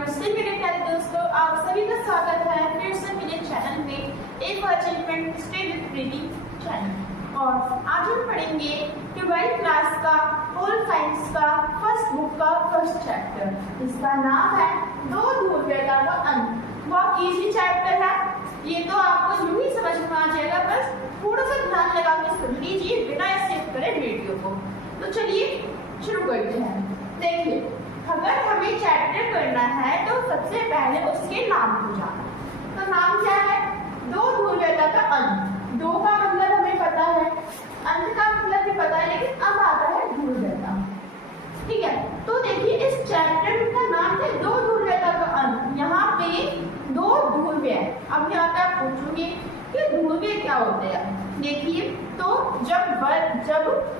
नमस्ते मेरे प्यारे दोस्तों, आप सभी का स्वागत है फिर से मेरे चैनल में एक achievement stay with Preeti channel. और आज हम पढ़ेंगे 12th क्लास का पोल साइंस का फर्स्ट बुक का फर्स्ट चैप्टर। इसका नाम है दो ध्रुवीयता का अंत। बहुत इजी चैप्टर है, ये तो आपको यूं ही समझ में आ जाएगा, बस थोड़ा सा ध्यान लगा के सुन लीजिए बिना स्किप करे वीडियो को। तो चलिए शुरू करते हैं। देखिए, अगर हमें चैप्टर करना है तो सबसे पहले उसके नाम को जाना। तो नाम क्या है? दो ध्रुवीयता का अंत। दो का मतलब हमें पता है, अंत का मतलब भी पता है, लेकिन अब आता है ध्रुवीयता। ठीक है, तो देखिए इस चैप्टर का नाम है दो ध्रुवीयता का अंत। यहाँ पे दो ध्रुवीय। अब यहाँ पे आप पूछोगे कि ध्रुवीय क्या होते हैं। देखिए, तो जब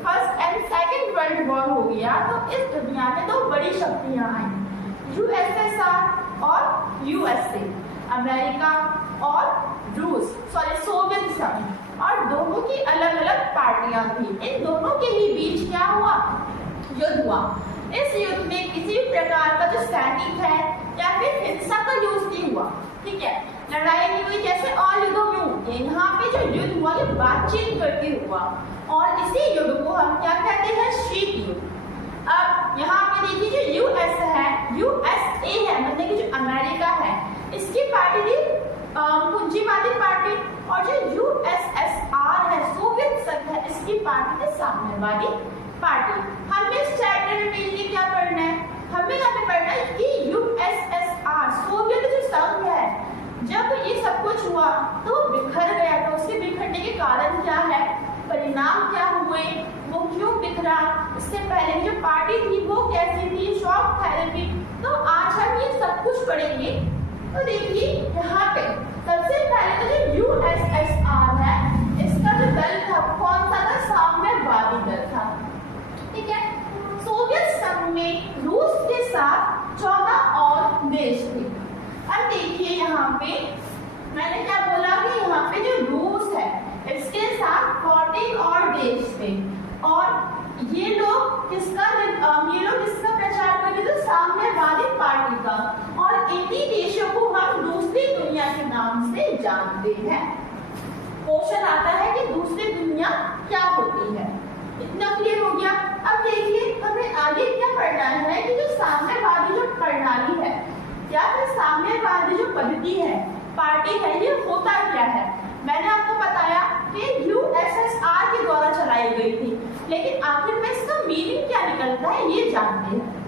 first and second world war हो गया तो इस दुनिया में दो बड़ी शक्तियां आई, यूएसएसआर और यूएसए, अमेरिका और रूस, सोवियत संघ। और दोनों की अलग अलग पार्टियां थी। इन दोनों के ही बीच क्या हुआ? युद्ध हुआ। इस युद्ध में किसी भी प्रकार का जो सैनिक है या फिर हिंसा का यूज नहीं हुआ। ठीक है, लड़ाई नहीं हुई जैसे और युद्धों में होती है। यहाँ पे जो युद्ध हुआ ये बातचीत करके हुआ, और इसी युद्ध को हम क्या कहते हैं? शीत युद्ध। अब यहाँ पे देखिए जो यूएस है, यूएसए है, मतलब कि जो अमेरिका है, इसकी पार्टी थी पूंजीवादी पार्टी, और जो यूएसएसआर है, सोवियत संघ है, इसकी पार्टी थी साम्यवादी पार्टी। हमें इस चैप्टर में मेनली क्या पढ़ना है? हमें यहाँ पे पढ़ना है कि यूएसएसआर, सोवियत जो संघ है, जब ये सब कुछ हुआ तो बिखर गया। तो उसके बिखरने के कारण क्या है, परिणाम क्या हुए, वो क्यों बिखरा, इससे पहले जो पार्टी थी वो कैसी थी, शॉक थेरेपी। तो आज हम ये सब कुछ पढ़ेंगे। तो देखिए यहाँ पे सबसे पहले तो जो यूएसएसआर है, इसका जो दल था कौन सा था? साम्यवादी दल था। ठीक है, सोवियत संघ में रूस के साथ 14 और देश थे। अब देखिए यहाँ पे मैंने क्या बोला कि यहाँ पे जो रूस है इसके साथ 14 और देश थे, और ये लोग किसका प्रचार करते थे? साम्यवादी पार्टी का। और इन्हीं देशों को हम दूसरी दुनिया के नाम से जानते हैं। क्वेश्चन आता है कि दूसरी दुनिया क्या होती है। इतना क्लियर हो गया। अब देखिए हमें आगे क्या पढ़ना है कि जो साम्यवादी जो प्रणाली है या फिर साम्यवादी जो पद्धति है, पार्टी है, ये होता क्या है। मैंने आपको बताया कि यूएसएसआर के द्वारा चलाई गई थी, लेकिन आखिर में इसका मीनिंग क्या निकलता है ये जानते हैं।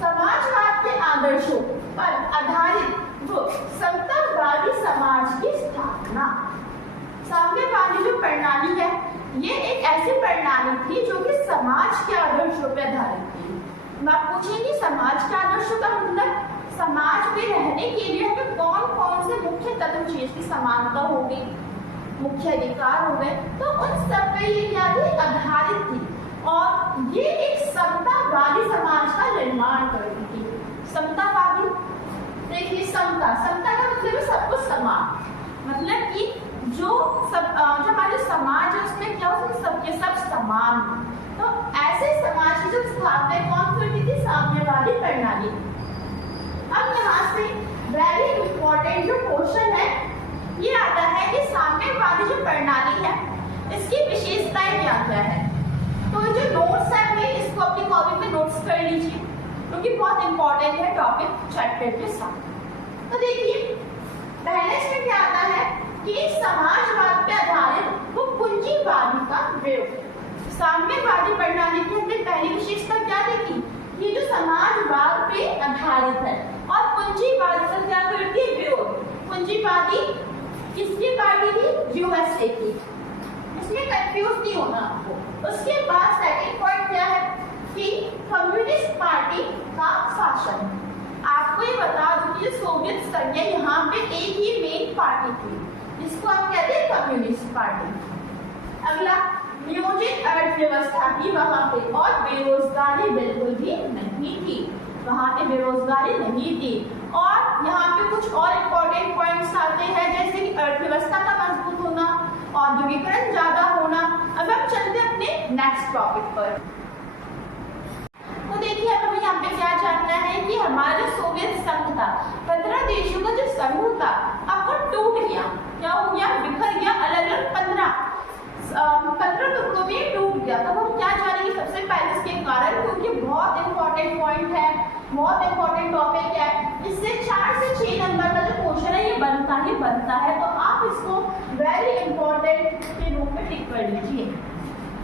समाजवाद के आदर्शों पर आधारित वो समतावादी समाज की स्थापना। साम्यवादी जो प्रणाली है ये एक ऐसी प्रणाली थी जो कि समाज के आदर्शों पर आधारित थी। मैं पूछेंगी समाज के आदर्शों का मतलब समाज में रहने के लिए हमें कौन कौन से मुख्य तत्व चाहिए? इसकी समानता हो गई, मुख्य अधिकार हो गए, तो उन सब पे ये क्या थी? आधारित थी। और ये एक समतावादी समाज का निर्माण करती थी। समतावादी, देखिए समता का मतलब है सब कुछ समान, मतलब कि जो हमारे समाज है उसमें क्या हो, सबके सब समान। तो ऐसे समाज की जो स्थापना कौन करती थी? साम्यवादी प्रणाली। अब यहाँ से वेरी इंपॉर्टेंट जो क्वेश्चन है ये आता है कि साम्यवादी जो प्रणाली है इसकी विशेषताएं क्या क्या है। तो जो नोट्स है मैं इसको अपनी कॉपी में नोट्स कर लीजिए, क्योंकि बहुत इंपॉर्टेंट है टॉपिक चैप्टर के साथ। तो देखिए पहले इसमें क्या आता है कि समाजवाद पे आधारित वो पूंजीवादी का प्रयोग। साम्यवादी प्रणाली की हमने पहली विशेषता क्या देखी? ये जो समाजवाद पे आधारित है, और पूंजीवादी से क्या करती है? विरोध। पूंजीवादी किसकी पार्टी थी? यूएसए की। इसमें कंफ्यूज नहीं होना आपको। उसके बाद सेकंड पॉइंट क्या है कि कम्युनिस्ट पार्टी का शासन। आपको ये बता दूं कि सोवियत संघ यहाँ पे एक ही मेन पार्टी थी, जिसको हम कहते हैं कम्युनिस्ट पार्टी। अगला नियोजित अर्थव्यवस्था थी वहां पे, और बेरोजगारी बिल्कुल भी नहीं थी। वहां पे बेरोजगारी नहीं थी। और यहाँ पे कुछ और इम्पोर्टेंट पॉइंट्स आते हैं, जैसे कि अर्थव्यवस्था का मजबूत होना, औद्योगिकरण ज्यादा होना। अब हम चलते हैं अपने नेक्स्ट टॉपिक पर। तो देखिए अब हमें यहाँ पे क्या जानना है कि हमारा जो सोवियत संघ संघ था अब वो टूट गया, क्या हो गया, बिखर गया, अलग अलग 15 टुकड़ों में टूट गया। तब हम क्या जानेंगे सबसे पहले इसके कारण, क्योंकि बहुत इंपॉर्टेंट पॉइंट है, बहुत इंपॉर्टेंट टॉपिक है, इससे 4 से 6 नंबर का जो क्वेश्चन है ये बनता ही बनता है, तो आप इसको वेरी इंपॉर्टेंट के रूप में टिक कर लीजिए।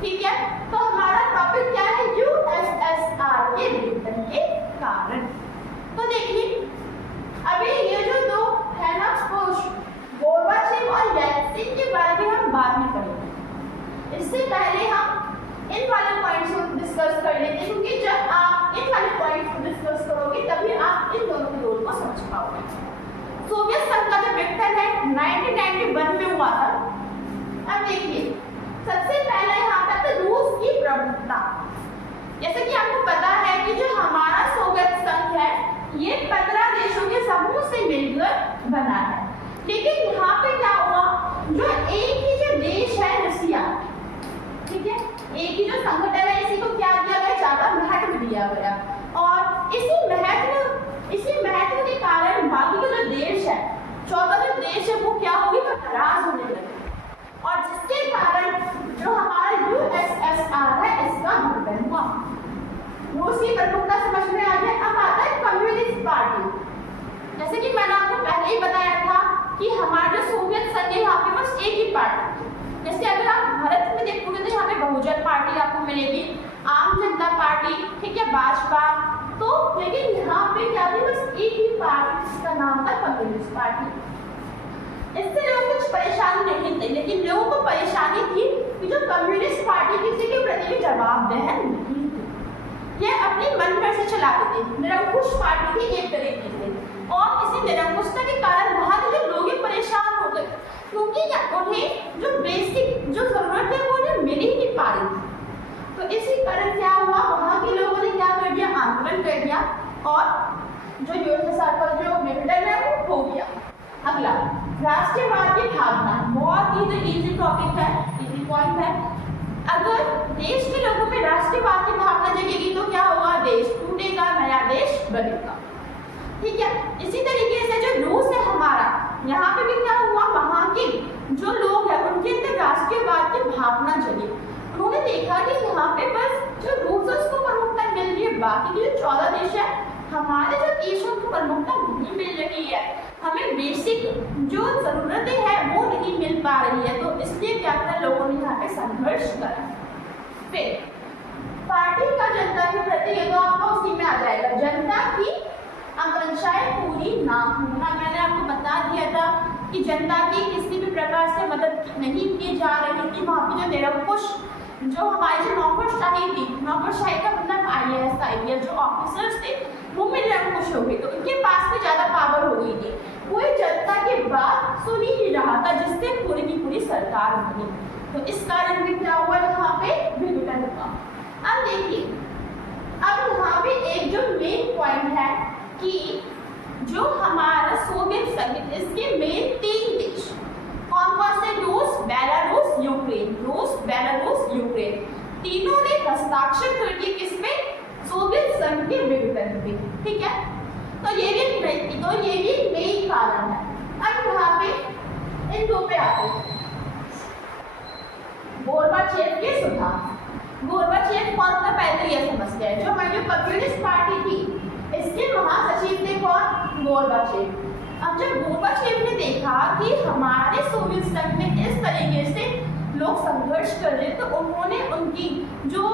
ठीक है, तो हमारा टॉपिक क्या है, यूएसएसआर के विघटन के कारण। तो देखिए अभी ये जो दो है ना पुरुष, गोर्बाचेव और येल्त्सिन के बारे में हम बाद में पढ़ेंगे। इससे पहले हम इन वाले पॉइंट्स को डिस्कस कर लेते हैं, क्योंकि जब आप इन वाले पॉइंट्स को डिस्कस करोगे तभी आप इन दोनों के रोल को समझ पाओगे। सोवियत संघ का जो विघटन है 1991 में हुआ था। अब देखिए सबसे पहले यहाँ पे तो रूस की प्रमुखता, जैसे कि आपको पता है कि जो हमारा सोवियत संघ है ये 15 देशों के समूह से मिलकर बना है, लेकिन यहाँ पे क्या हुआ, जो एक ही जो देश है रसिया, ठीक है, एक ही जो संगठन है इसी को क्या किया गया, ज्यादा महत्व दिया गया, और इसी महत्व के कारण बाकी के जो देश है 14 जो देश है वो क्या हो गए, नाराज होने लगे, और जिसके कारण जो हमारा यूएसएसआर है इसका विघटन हुआ। रूस की प्रमुखता समझ में आ गया। अब आता है कम्युनिस्ट पार्टी। जैसे कि मैंने आपको पहले ही बताया था कि हमारा जो सोवियत संघ है यहाँ पे बस एक ही पार्टी, जैसे अगर आप भारत में देखोगे तो यहाँ पे बहुजन पार्टी आपको मिलेगी, आम जनता पार्टी, ठीक है, भाजपा, तो लेकिन यहाँ पे क्या थी, बस एक ही पार्टी जिसका नाम था कम्युनिस्ट पार्टी। इससे लोगों को कुछ परेशानी नहीं थी, लेकिन लोगों को परेशानी थी कि जो कम्युनिस्ट पार्टी किसी के प्रति भी जवाबदेह नहीं थी, ये अपनी मन पर से चलाते थे, निरंकुश पार्टी थी एक तरीके से, और इसी निरंकुशता के कारण वहाँ के लोग परेशान हो गए, क्योंकि उन्हें जो बेसिक जो जरूरत है वो उन्हें मिल ही नहीं पा रही थी। तो इसी कारण क्या हुआ, वहाँ के लोगों ने क्या कर दिया, आंदोलन कर दिया, और जो यूएसएसआर का जो विघटन है वो हो गया। अगला राष्ट्रवाद की भावना, बहुत ही जो इजी टॉपिक है, इजी पॉइंट है। अगर देश के लोगों में राष्ट्रवाद की भावना जगेगी तो क्या होगा, देश टूटेगा, नया देश बनेगा। ठीक है, इसी तरीके से जो रूस है हमारा, यहाँ पे भी क्या हुआ, वहाँ के जो लोग हैं उनके अंदर राष्ट्रवाद की भावना जगी। उन्होंने देखा कि यहाँ पे बस जो रूस है उसको प्रमुखता मिल रही है, बाकी के जो 14 देश है हमारे जो देशों को प्रमुखता नहीं मिल रही है, हमें बेसिक जो जरूरतें हैं वो नहीं मिल पा रही है, तो इसलिए क्या करा, लोगों ने यहाँ पे संघर्ष करा। फिर पार्टी का जनता के प्रति, ये तो आपका उसी में आ जाएगा, जनता की आकांक्षाएं पूरी ना होना। मैंने आपको बता दिया था कि जनता की किसी भी प्रकार से मदद नहीं की जा रही थी, वहाँ की जो निरंकुश जो हमारी जो नौकरशाही थी, नौकरशाही का मतलब IAS IPS जो ऑफिसर्स थे वो में निरंकुश हो गए, तो उनके पास में ज्यादा पावर हो गई थी, कोई जनता की बात सुन ही नहीं रहा था, जिससे पूरी की पूरी सरकार बनी। तो इस कारण भी क्या हुआ, यहाँ पे विघटन हुआ। अब देखिए, अब यहाँ पे एक जो मेन पॉइंट है कि जो हमारा सोवियत संघ, इसके मेन 3 देश कौन कौन से, रूस, बेलारूस, यूक्रेन, रूस, बेलारूस, यूक्रेन, तीनों ने हस्ताक्षर कर दिए किसमें, सोवियत संघ के विघटन पे। ठीक है, तो ये भी मेन कारण है। अब यहाँ पे इन दो पे आते हैं, गोर्बाचेव के सुधार। गोर्बाचेव कौन था, पहले ये समझते हैं, जो हमारी जो कम्युनिस्ट पार्टी थी इसके महासचिव थे कौन, गोर्बाचेव। अब जब गोर्बाचेव ने देखा कि हमारे सोवियत संघ में इस तरीके से लोग संघर्ष कर रहे, तो उन्होंने उनकी जो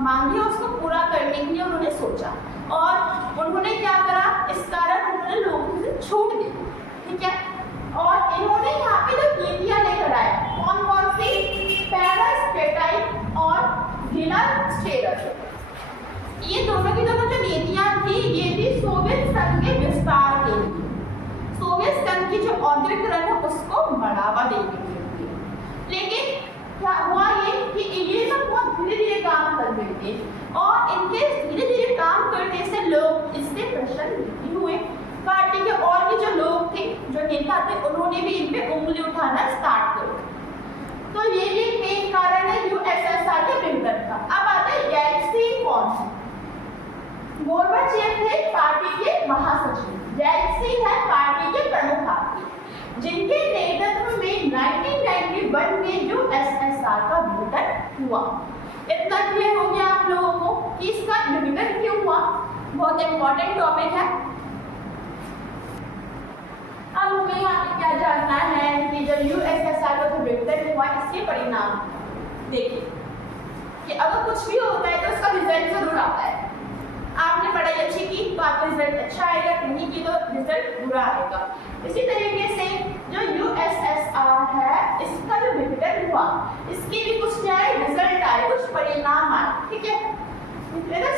मांग है उसको पूरा करने के लिए उन्होंने सोचा, और उन्होंने क्या करा, इस कारण उन्होंने लोगों से छूट दी। ठीक है, और इन्होंने यहाँ पे जो नीतियाँ लेकर आए, कौन कौन सी, पेरेस्ट्रोइक और ग्लासnost, ये दोनों की दोनों जो नीतियाँ थी ये थी सोवियत संघ के विस्तार के लिए, सोवियत संघ की जो औद्योगिकरण है उसको बढ़ावा देने के लिए। लेकिन क्या हुआ ये सब बहुत धीरे धीरे काम कर रहे थे, और इनके धीरे धीरे काम करने से लोग इससे प्रसन्न नहीं हुए। पार्टी के और भी जो लोग थे, जो नेता थे, उन्होंने भी इन पे उंगली उठाना स्टार्ट कर दिया। तो ये भी मेन कारण है यूएसएसआर के विघटन का। अब आता है येल्त्सिन कौन है, गोर्बाचेव थे पार्टी के महासचिव, येल्त्सिन है पार्टी के जिनके नेतृत्व में 1991 में यूएसएसआर का विघटन हुआ। इतना क्लियर हो गया आप लोगों को कि इसका विघटन क्यों हुआ, बहुत इंपॉर्टेंट टॉपिक है। अब हमें यहाँ पे क्या जानना है कि जब यूएसएसआर का जो विघटन हुआ इसके परिणाम देखिए कि अगर कुछ भी होता है तो उसका रिजल्ट जरूर आता है। आपने पढ़ाई अच्छी की तो आपका रिजल्ट अच्छा आएगा, नहीं की तो रिजल्ट बुरा आएगा। इसी तरीके से जो यूएसएसआर है इसका जो विघटन हुआ इसके भी कुछ क्या है रिजल्ट आए, कुछ परिणाम आए, ठीक है।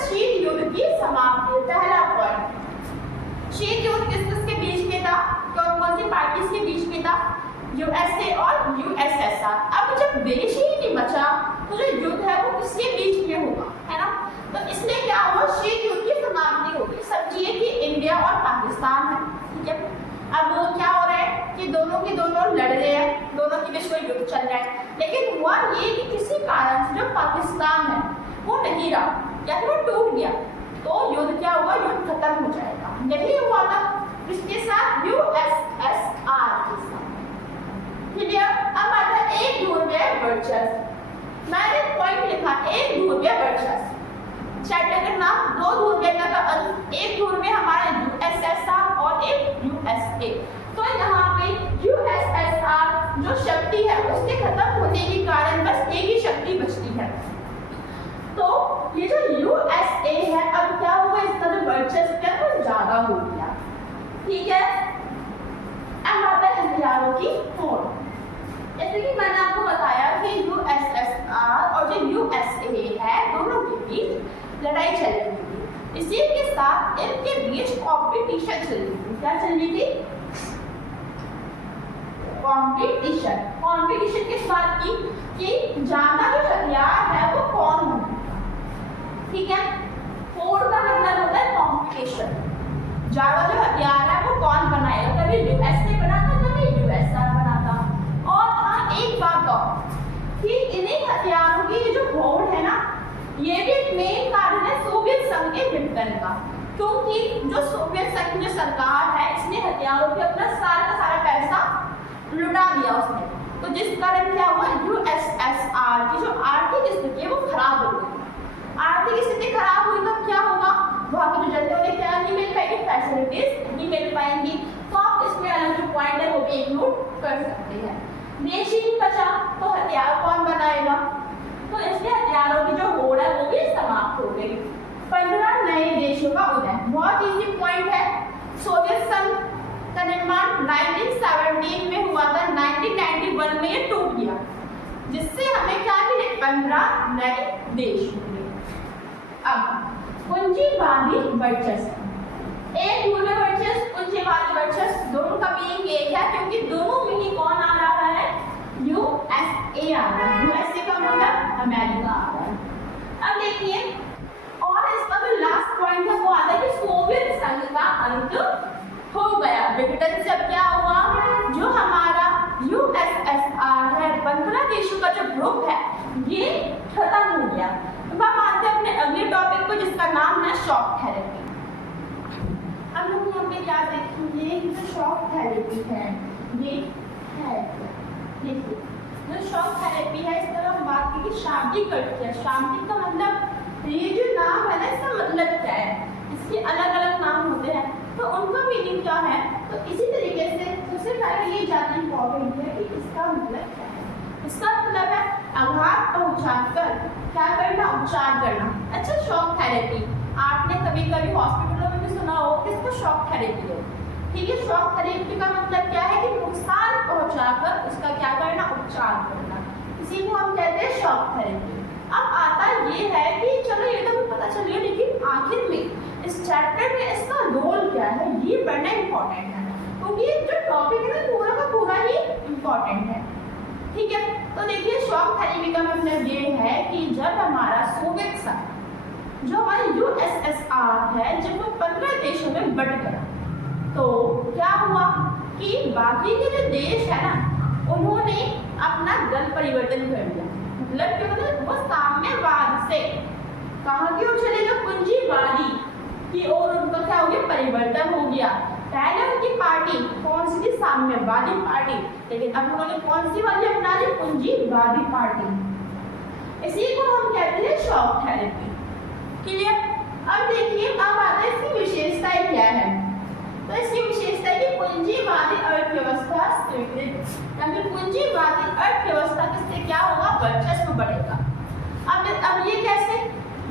शीत युद्ध की समाप्ति, पहला पॉइंट, शीत युद्ध किस किसके बीच में था, कौन सी पार्टीज के बीच में था, यूएसए और यूएसएसआर। अब जब देश ही नहीं बचा तो जो युद्ध है वो किसके बीच में होगा, है ना। तो इसलिए क्या हुआ, शीत युद्ध की समाप्ति होगी। समझिए कि इंडिया और पाकिस्तान है, ठीक है। अब क्या हो रहा है कि दोनों के दोनों लड़ रहे हैं, दोनों के बीच कोई युद्ध चल रहा है, लेकिन हुआ ये कि किसी कारण से जो पाकिस्तान है वो नहीं रहा या फिर वो टूट गया, तो युद्ध क्या हुआ, युद्ध खत्म हो जाएगा। यही हुआ था इसके साथ यूएसएसआर के साथ, क्लियर। अब आता है एक ध्रुवीय वर्चस्व। मैंने पॉइंट लिखा एक ध्रुवीय वर्चस्व। चैप्टर का नाम दो ध्रुवीयता का अंत, एक ध्रुवीय हमारा यूएसएसआर और एक यूएसए। तो यहाँ पे यूएसएसआर जो शक्ति है उसके खत्म होने के कारण बस एक ही शक्ति बचती है। तो ये जो यूएसए है अब क्या हुआ, इसका जो वर्चस्व है वो ज्यादा हो गया, ठीक है। अब आता है हथियारों की होड़। जैसे कि मैंने आपको बताया कि यूएसएसआर और जो यूएसए है दोनों के बीच लड़ाई चल रही थी। इसी के साथ इनके बीच कंपटीशन चल रही थी। क्या चल रही थी, कंपटीशन। कंपटीशन किस बात की कि ज्यादा जो हथियार है वो कौन बनाएगा, ठीक है। होड़ का मतलब होता है कंपटीशन, ज्यादा जो हथियार है वो कौन बनाएगा, कभी यूएसए बनाता कभी यूएसआर बनाता। और हाँ एक बात और कि इन्हीं हथियारों की ये जो होड़ है ना ये भी एक मेन कारण है सोवियत संघ के विघटन का, क्योंकि जो सोवियत संघ की जो सरकार है इसने हथियारों पे अपना सारा पैसा लुटा दिया उसने, तो जिस कारण क्या हुआ यूएसएसआर की जो आर्थिक स्थिति है वो खराब हो गई। आर्थिक स्थिति खराब हुई तो क्या होगा, वहाँ की जो जनता उन्हें क्या नहीं मिल पाएगी, फैसिलिटीज नहीं मिल पाएंगी। तो आप इसमें अलग जो पॉइंट है वो भी इंक्लूड कर सकते हैं। देश ही नहीं बचा तो हथियार कौन बनाएगा, तो इसलिए हथियारों की जो होड़ है वो भी समाप्त हो गई। 15 नए देशों का उदय, बहुत इजी पॉइंट है। सोवियत संघ का निर्माण 1917 में हुआ था, 1991 में ये टूट गया, जिससे हमें क्या मिले 15 नए देश मिले। अब पूंजीवादी वर्चस्व, एक ध्रुवीय वर्चस्व, पूंजीवादी वर्चस्व, दोनों का मीनिंग एक है क्योंकि दोनों में ही कौन आ रहा है, यूएसए आ रहा है। यूएसए का मतलब अमेरिका आ रहा है। अब देखिए और इसका जो लास्ट पॉइंट है वो आता है कि सोवियत संघ का अंत हो गया। विघटन से अब क्या हुआ, जो हमारा यूएसएसआर है 15 देशों का जो ग्रुप है ये खत्म हो गया। अब हम आते हैं अपने अगले टॉपिक को जिसका नाम है शॉक थेरेपी। अब हम यहाँ पे क्या देखेंगे, जो शॉक थेरेपी है ये है, देखिए जो शॉक थेरेपी है इस तरह हम बात की कि शाब्दिक अर्थ है। शाब्दिक का मतलब ये जो नाम है ना इसका मतलब क्या है, इसके अलग अलग नाम होते हैं तो उनका मीनिंग क्या है। तो इसी तरीके से सबसे पहले ये जानना इम्पोर्टेंट है कि इसका मतलब क्या है। इसका मतलब है आघात पहुंचाकर क्या करना, उपचार करना। अच्छा शॉक थेरेपी आपने कभी कभी हॉस्पिटलों में भी सुना हो कि इसको शॉक थेरेपी हो, ठीक है। शॉक थेरेपी का मतलब क्या है कि नुकसान पहुंचाकर उसका क्या करना, उपचार करना, इसी को हम कहते हैं शॉक थेरेपी। अब आता ये है कि चलो ये तो पता चल गया, लेकिन आखिर में इस चैप्टर में इसका रोल क्या है ये पढ़ना इम्पोर्टेंट है, क्योंकि जो टॉपिक है ना पूरा का पूरा ही इम्पोर्टेंट है, ठीक है। तो देखिए शॉक थेरेपी का मतलब ये है कि जब हमारा सोवियत संघ जो हमारे यूएसएसआर है जब वो 15 देशों में बट गया तो क्या हुआ कि बाकी के जो देश है ना उन्होंने अपना दल परिवर्तन कर दिया। मतलब कि मतलब वो साम्यवाद से कहाँ की ओर चले गए, पूंजीवादी की ओर उनका क्या हो गया, परिवर्तन हो गया। पहले उनकी पार्टी कौन सी थी, साम्यवादी पार्टी, लेकिन अब उन्होंने कौन सी वाली अपना ली? पूंजीवादी पार्टी। इसी को हम कहते हैं शॉक थेरेपी। क्लियर? अब देखिए, अब आता है इसकी विशेषताएं क्या है। तो इसकी विशेषता है कि पूंजीवादी अर्थव्यवस्था स्वीकृत, यानी पूंजीवादी अर्थव्यवस्था किससे क्या होगा? वर्चस्व बढ़ेगा। अब ये कैसे?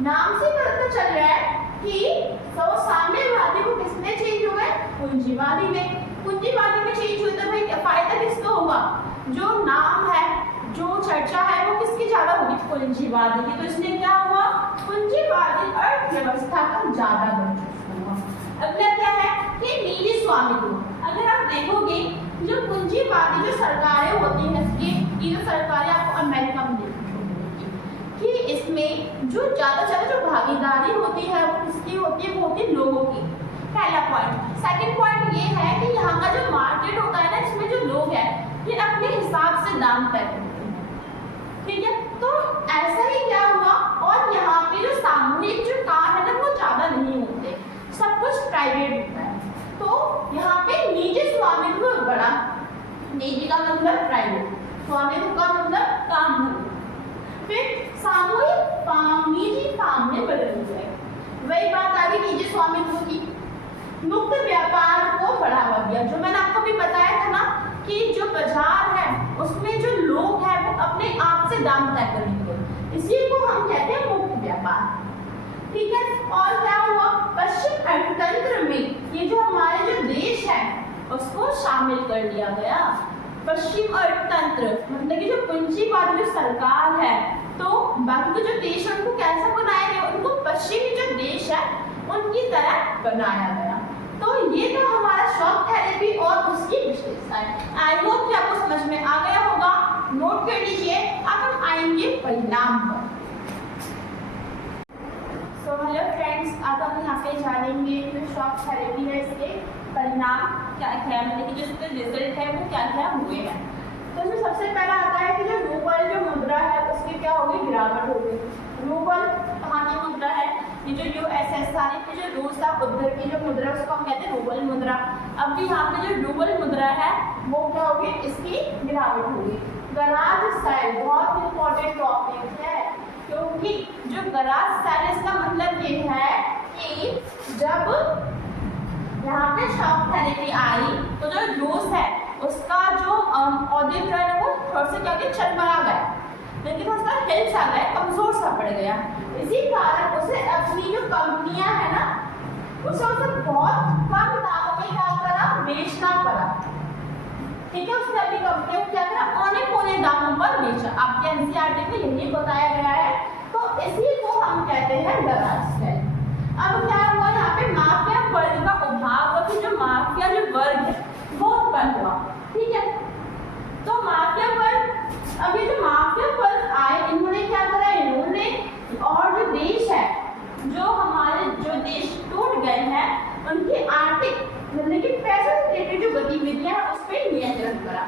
नाम से पता चल रहा है कि साम्यवादी को किसने चेंज हुआ है? पूंजीवादी में। पूंजीवादी में चेंज हुई तो भाई फायदा किसको होगा? जो नाम है, जो चर्चा है वो किसकी ज्यादा होगी? पूंजीवादी की। तो इसने क्या हुआ? पूंजीवादी अर्थव्यवस्था का ज्यादा वर्चस्व हुआ। अगला क्या है कि निजी स्वामित्व। अगर आप देखोगे जो पूंजीवादी जो सरकारें होती हैं, ये जो सरकारें आपको अमेरिका में कि इसमें जो ज्यादा जो भागीदारी होती है वो किसकी होती है? वो होती है लोगों की। पहला पॉइंट। सेकंड पॉइंट ये है कि यहाँ का जो मार्केट होता है ना, इसमें जो लोग हैं ये अपने हिसाब से दाम तय करते हैं। ठीक है? तो ऐसा ही क्या हुआ, और यहाँ पे जो सामूहिक जो काम है ना वो ज्यादा नहीं होते, सब कुछ प्राइवेट होता है। तो यहाँ पे निजी स्वामित्व बड़ा, निजी का मतलब प्राइवेट, स्वामित्व का मतलब काम। फिर सामूहिक फार्म निजी फार्म में बदल गए। वही बात आ गई निजी स्वामित्व की। मुक्त व्यापार को बढ़ावा दिया। जो मैंने आपको भी बताया था ना कि जो बाजार है उसमें जो लोग हैं वो अपने आप से दाम तय करेंगे, इसी को हम कहते हैं मुक्त व्यापार। ठीक है? और क्या हुआ? पश्चिम अर्थतंत्र में ये जो हमारे जो देश है उसको शामिल कर लिया गया। पश्चिम अर्थतंत्र मतलब कि जो पूंजीवादी जो सरकार है, तो बाकी के जो देश है उनको कैसा बनाया गया? उनको पश्चिमी जो देश है उनकी तरह बनाया गया। तो ये तो हमारा शॉक थेरेपी और उसकी विशेषताएं। आई होप कि आपको समझ में आ गया होगा। नोट कर लीजिए। अब हम आएंगे परिणाम पर। सो हेलो फ्रेंड्स, अब हम यहाँ पे जानेंगे जो शॉक थेरेपी है इसके परिणाम क्या क्या, मतलब कि जो इसके रिजल्ट है वो क्या क्या हुए हैं। तो इसमें सबसे पहला आता है कि जो रूबल जो मुद्रा है उसकी क्या होगी? गिरावट होगी। रूबल कहाँ की मुद्रा है? ये जो यूएसएसआर की जो रूस था उधर की जो मुद्रा उसको हम कहते हैं रूबल मुद्रा। अब भी यहाँ पे जो रूबल मुद्रा है वो क्या होगी? इसकी गिरावट होगी। गराज सेल बहुत इंपॉर्टेंट टॉपिक है, क्योंकि जो गराज सेल इसका मतलब ये है कि जब यहाँ पे शॉक थेरेपी आई तो जो रूस है उसका जो औद्योगिकरण है वो थोड़ा सा क्या गया? चरमरा गया, लेकिन उसका हेल्थ आ गया, कमजोर सा पड़ गया। इसी कारण उसे अपनी जो कंपनियां है ना उसे बहुत कम दामों में क्या करा? बेचना पड़ा। ठीक है? उसने अपनी कंपनियों को क्या करा? औने पौने दामों पर बेचा। आपके एनसीईआरटी में यही बताया गया है। तो इसी को हम कहते हैं गराज सेल। अब क्या हुआ? यहाँ पे माफिया वर्ग का उभार हुआ कि जो माफिया जो वर्ग है वो उत्पन्न हुआ। ठीक है? तो माफिया वर्ग, अभी जो माफिया वर्ग आए इन्होंने क्या करा? इन्होंने और जो देश है, जो हमारे जो देश टूट गए हैं उनकी आर्थिक मतलब कि पैसे से रिलेटेड जो गतिविधियां हैं उस पर नियंत्रण करा।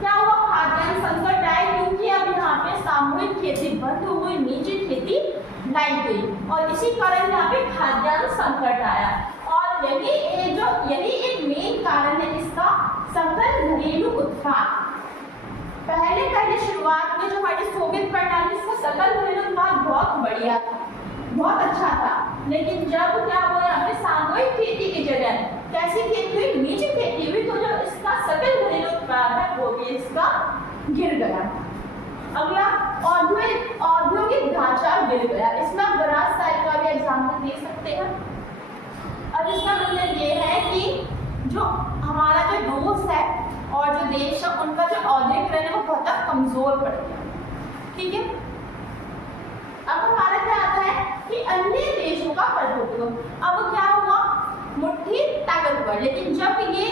क्या हुआ? खाद्यान्न संकट आए, क्योंकि अब यहाँ पे सामूहिक खेती बंद हो गई, निजी खेती लाई गई, और इसी कारण यहाँ पे खाद्यान्न संकट आया। और यही एक मेन कारण है इसका सकल घरेलू उत्पाद। पहले शुरुआत में जो हमारी सोवियत प्रणाली इसका सकल घरेलू उत्पाद बहुत बढ़िया था, बहुत अच्छा था, लेकिन जब क्या हुआ? यहाँ पे सामूहिक खेती की जगह कैसी खेती हुई? निजी खेती हुई, तो जो इसका सकल घरेलू उत्पाद है वो भी इसका गिर गया। अगला औद्योगिक ढांचा गिर गया। इसमें आप गराज सेल का भी एग्जाम्पल दे सकते हैं। अब इसका मतलब ये है कि जो हमारा जो रूस है और जो देश है उनका जो औद्योगिकरण है वो बहुत कमजोर पड़ गया। ठीक है? अब हमारा क्या आता है कि अन्य देशों का प्रभुत्व। अब क्या हुआ? मुट्ठी ताकतवर, लेकिन जब ये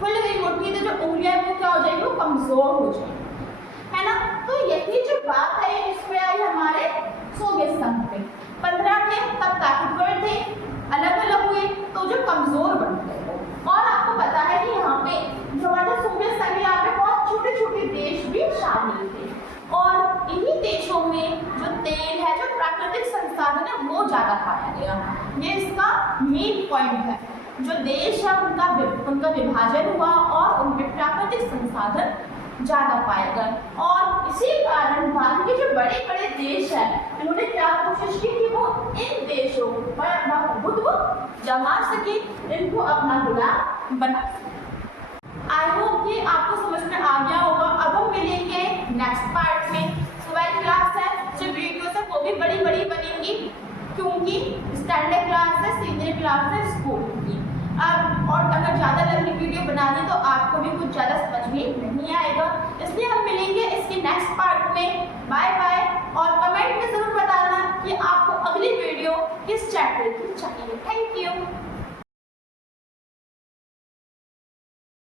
खुल गई मुट्ठी तो जो उंगलियां वो क्या हो जाएगी? वो कमजोर हो जाएगी, है ना? तो यही जो बात है इसमें आई हमारे सोवियत संघ पे। 15 थे तब ताकतवर थे, अलग अलग हुए तो जो कमजोर बन गए। और आपको पता है कि यहाँ पे जो हमारे सोवियत संघ यहाँ पे बहुत छोटे छोटे देश भी शामिल थे, और इन्हीं देशों में जो तेल है, जो प्राकृतिक संसाधन है वो ज्यादा पाया गया। ये इसका मेन पॉइंट है। जो देश है उनका विभाजन हुआ और उनके प्राकृतिक संसाधन ज़्यादा पाए गए और इसी कारण भारत के जो बड़े बड़े देश हैं उन्होंने क्या कोशिश की कि वो इन देशों पर अपना प्रभुत्व जमा सके, इनको अपना गुलाम बना सके। आई होप कि आपको समझ में आ गया होगा। अब हम मिलेंगे नेक्स्ट पार्ट में। 12th क्लास है, जो वीडियोस है वो भी बड़ी बड़ी बनेंगी क्योंकि स्टैंडर्ड क्लास है, सीनियर क्लास है स्कूल की। अब और अगर ज़्यादा लंबी वीडियो बना दी तो आपको भी कुछ ज़्यादा समझ में नहीं आएगा, इसलिए हम मिलेंगे इसके नेक्स्ट पार्ट में। Bye bye.